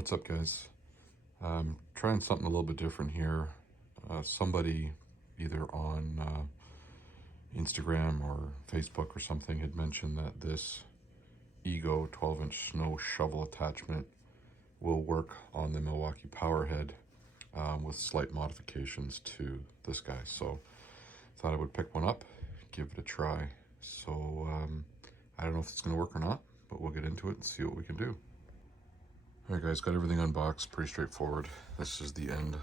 What's up, guys? Trying something a little bit different here. Somebody either on Instagram or Facebook or something had mentioned that this EGO 12-inch snow shovel attachment will work on the Milwaukee Powerhead with slight modifications to this guy. So thought I would pick one up, give it a try. So I don't know if it's going to work or not, but we'll get into it and see what we can do. Alright guys, got everything unboxed, pretty straightforward. This is the end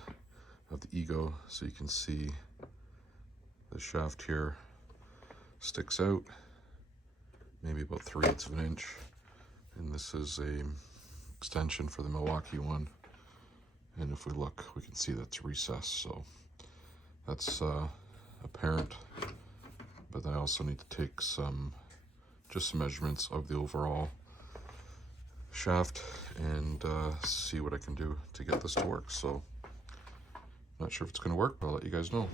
of the EGO, so you can see the shaft here sticks out, maybe about 3/8 of an inch. And this is a extension for the Milwaukee one. And if we look, we can see that's recessed, so that's apparent. But I also need to take just some measurements of the overall shaft and see what I can do to get this to work. So not sure if it's going to work, but I'll let you guys know.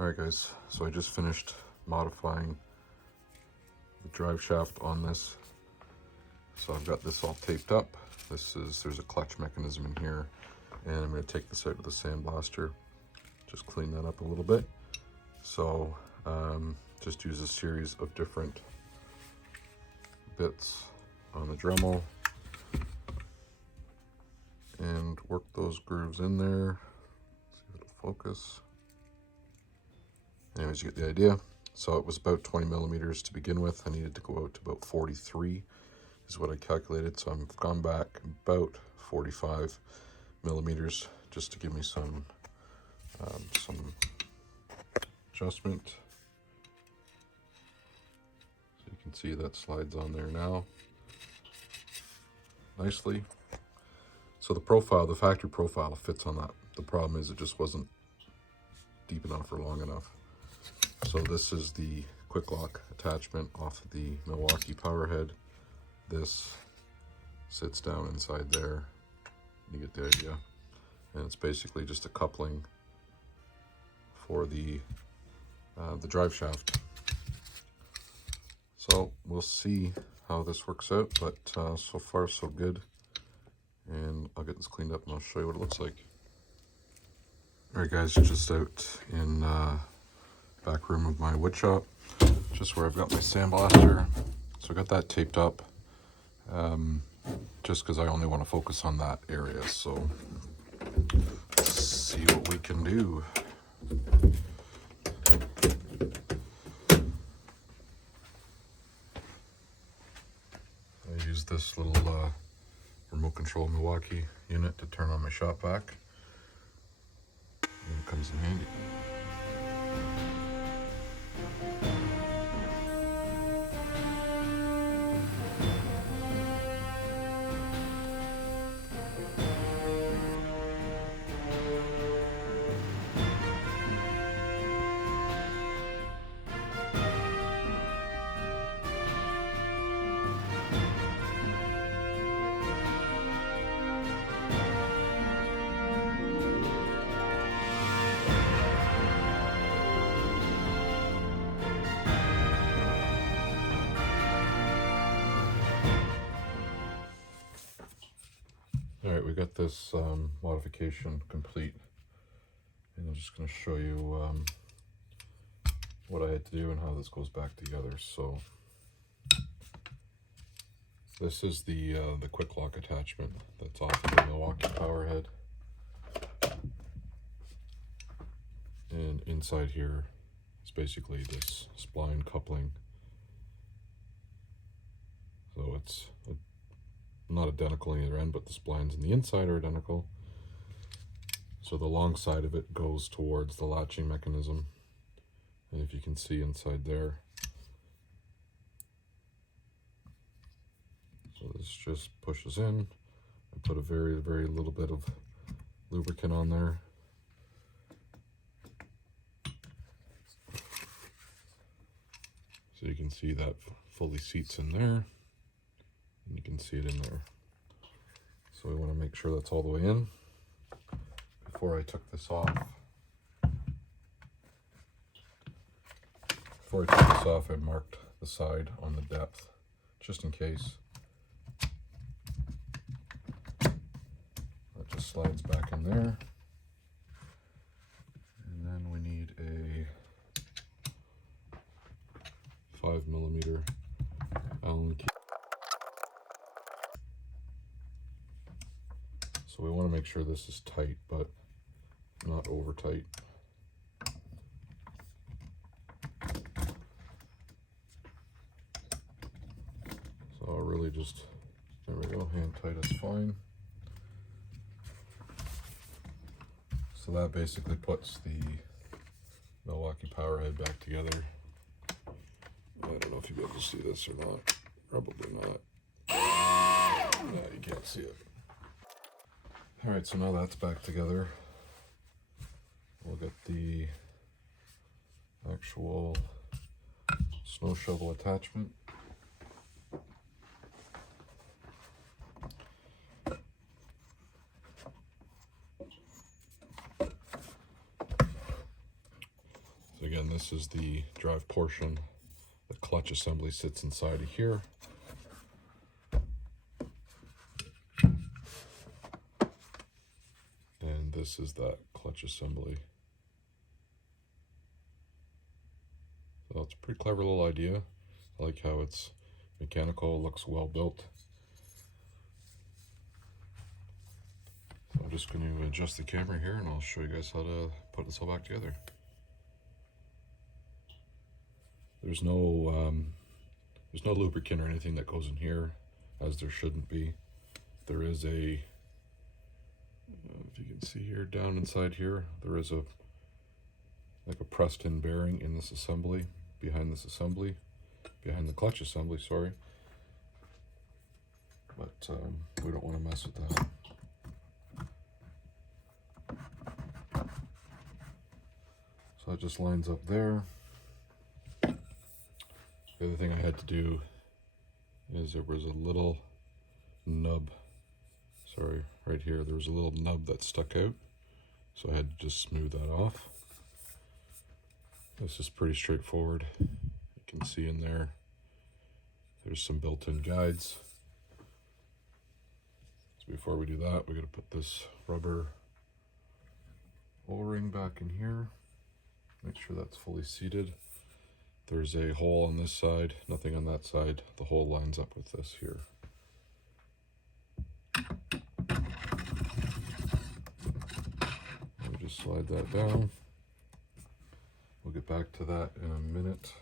Alright guys, so I just finished modifying the drive shaft on this. So I've got this all taped up. There's a clutch mechanism in here, and I'm going to take this out with a sandblaster, just clean that up a little bit. So just use a series of different bits on the Dremel and work those grooves in there. See if it'll focus. Anyways, you get the idea. So it was about 20 millimeters to begin with. I needed to go out to about 43 is what I calculated. So I've gone back about 45 millimeters just to give me some adjustment. So you can see that slides on there now nicely. So the profile, the factory profile fits on that. The problem is it just wasn't deep enough or long enough. So this is the QUIK-LOK attachment off of the Milwaukee Powerhead. This sits down inside there. You get the idea. And it's basically just a coupling for the drive shaft. So we'll see how this works out, but so far so good. And I'll get this cleaned up and I'll show you what it looks like. Alright guys, just out in back room of my wood shop, just where I've got my sandblaster. So I got that taped up, just because I only want to focus on that area. So let's see what we can do. I use this little remote control Milwaukee unit to turn on my shop vac, and it comes in handy. we got this modification complete, and I'm just going to show you what I had to do and how this goes back together. So this is the QUIK-LOK attachment that's off of the Milwaukee power head, and inside here is basically this spline coupling. So it's not identical on either end, but the splines on the inside are identical. So the long side of it goes towards the latching mechanism, and if you can see inside there, so this just pushes in. I put a very, very little bit of lubricant on there. So you can see that fully seats in there, and you can see it in there. So we want to make sure that's all the way in. Before I took this off, I marked the side on the depth, just in case. That just slides back in there. And then we need a 5mm Allen key. So we want to make sure this is tight, but not over tight. So I'll really just, there we go, hand tight is fine. So that basically puts the Milwaukee power head back together. I don't know if you'll be able to see this or not. Probably not. No, you can't see it. Alright, so now that's back together. We'll get the actual snow shovel attachment. So again, this is the drive portion. The clutch assembly sits inside of here. And this is that clutch assembly. So it's a pretty clever little idea. I like how it's mechanical, looks well built. So I'm just going to adjust the camera here and I'll show you guys how to put this all back together. There's no lubricant or anything that goes in here, as there shouldn't be. There is a, if you can see here, down inside here, there is a like a pressed in bearing in this assembly, behind the clutch assembly, sorry. But we don't want to mess with that. So that just lines up there. The other thing I had to do is there was a little nub, sorry, right here, there was a little nub that stuck out. So I had to just smooth that off. This is pretty straightforward. You can see in there, there's some built-in guides. So before we do that, we're going to put this rubber O-ring back in here. Make sure that's fully seated. There's a hole on this side, nothing on that side. The hole lines up with this here. We'll just slide that down. We'll get back to that in a minute.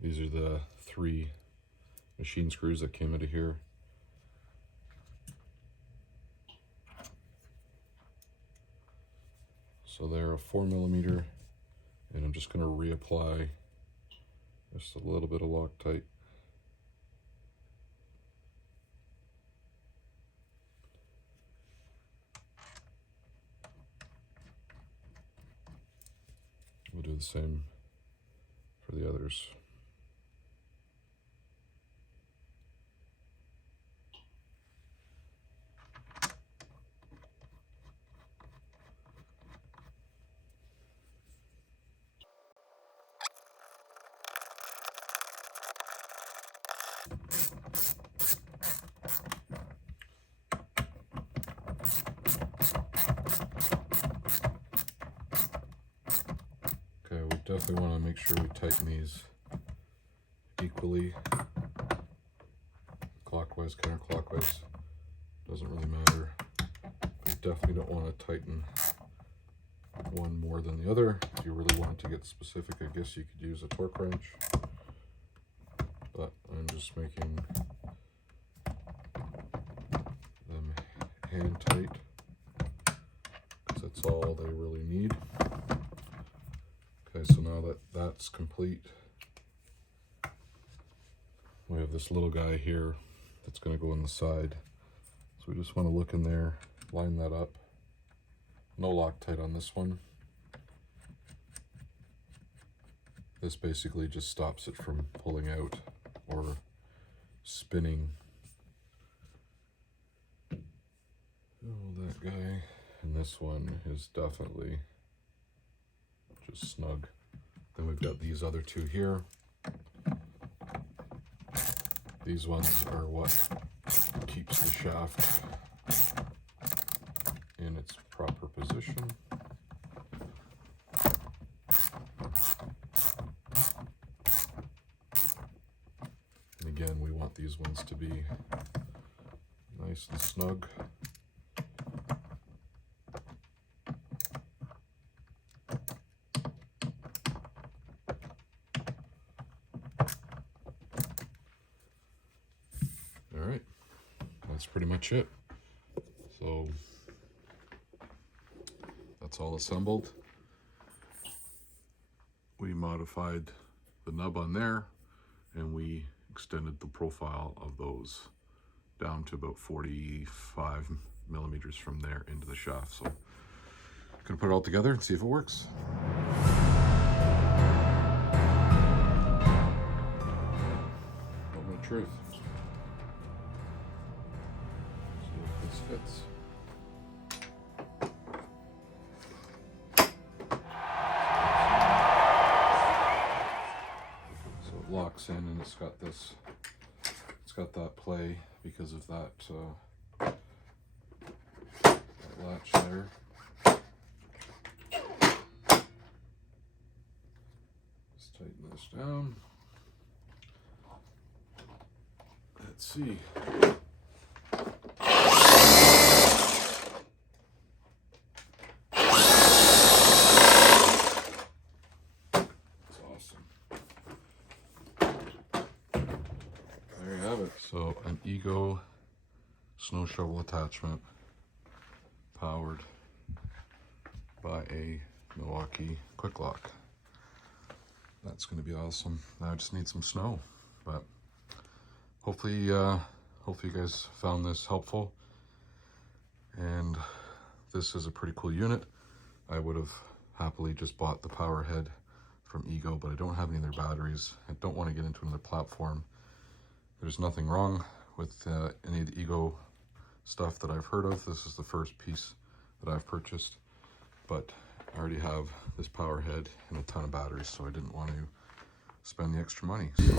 These are the 3 machine screws that came out of here. So they're a 4mm, and I'm just going to reapply just a little bit of Loctite. We'll do the same for the others. definitely want to make sure we tighten these equally, clockwise, counterclockwise, doesn't really matter. You definitely don't want to tighten one more than the other. If you really want to get specific, I guess you could use a torque wrench, but I'm just making them hand tight because that's all they really need. Okay, so now that that's complete, we have this little guy here that's going to go on the side. So we just want to look in there, line that up. No Loctite on this one. This basically just stops it from pulling out or spinning. Oh, that guy. And this one is definitely just snug. Then we've got these other two here. These ones are what keeps the shaft in its proper position. And again, we want these ones to be nice and snug. All right, that's pretty much it. So that's all assembled. We modified the nub on there, and we extended the profile of those down to about 45 millimeters from there into the shaft. So I'm gonna put it all together and see if it works. Moment of truth. See if this fits. Locks in, and it's got this, it's got that play because of that, that latch there. Just tighten this down. Let's see. So an EGO snow shovel attachment powered by a Milwaukee QUIK-LOK. That's going to be awesome. Now I just need some snow, but hopefully you guys found this helpful. And this is a pretty cool unit. I would have happily just bought the power head from EGO, but I don't have any of their batteries. I don't want to get into another platform. There's nothing wrong with any of the EGO stuff that I've heard of. This is the first piece that I've purchased, but I already have this power head and a ton of batteries, so I didn't want to spend the extra money. So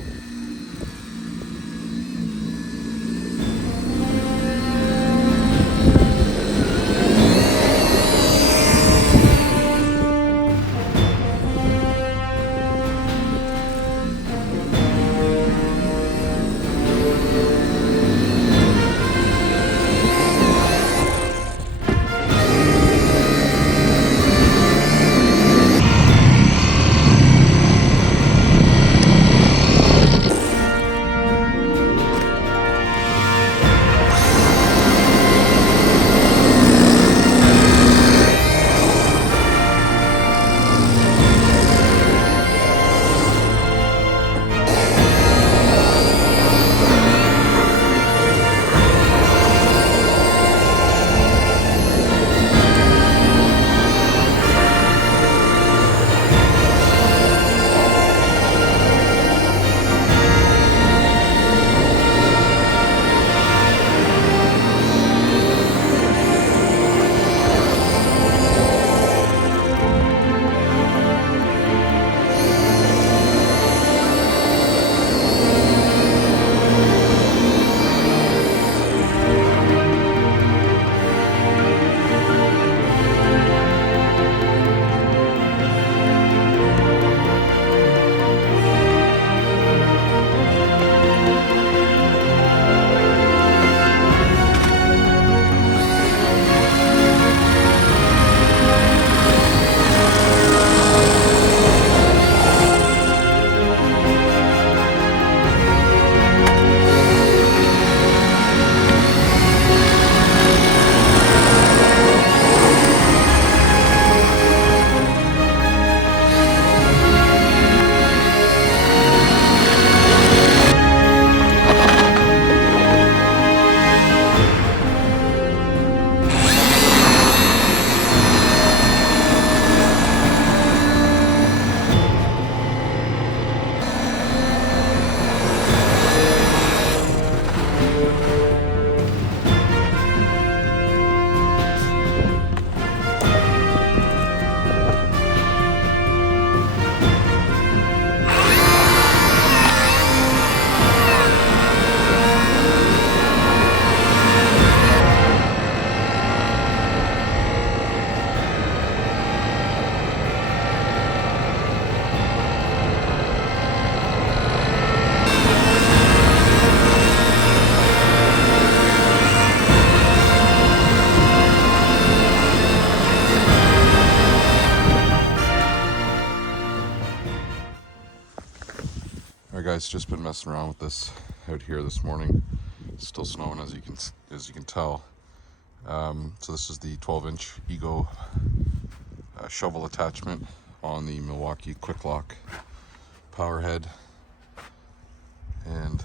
Alright guys, just been messing around with this out here this morning. It's still snowing as you can tell. So this is the 12-inch EGO shovel attachment on the Milwaukee QUIK-LOK power head, and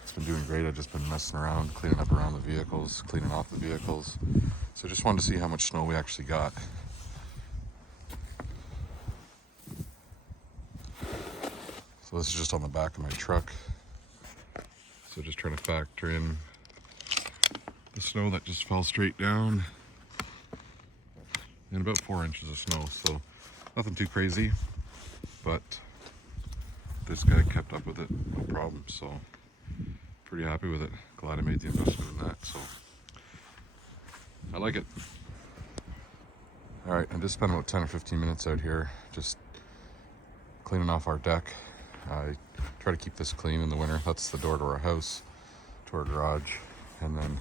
it's been doing great. I've just been messing around, cleaning up around the vehicles, cleaning off the vehicles. So I just wanted to see how much snow we actually got. So this is just on the back of my truck. So just trying to factor in the snow that just fell straight down, and about 4 inches of snow. So nothing too crazy, but this guy kept up with it, no problem. So pretty happy with it. Glad I made the investment in that. So I like it. All right, I just spent about 10 or 15 minutes out here just cleaning off our deck. I try to keep this clean in the winter. That's the door to our house, to our garage, and then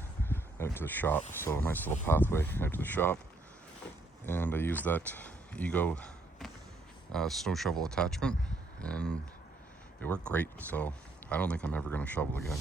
out to the shop. So a nice little pathway out to the shop. And I use that EGO snow shovel attachment, and it worked great. So I don't think I'm ever going to shovel again.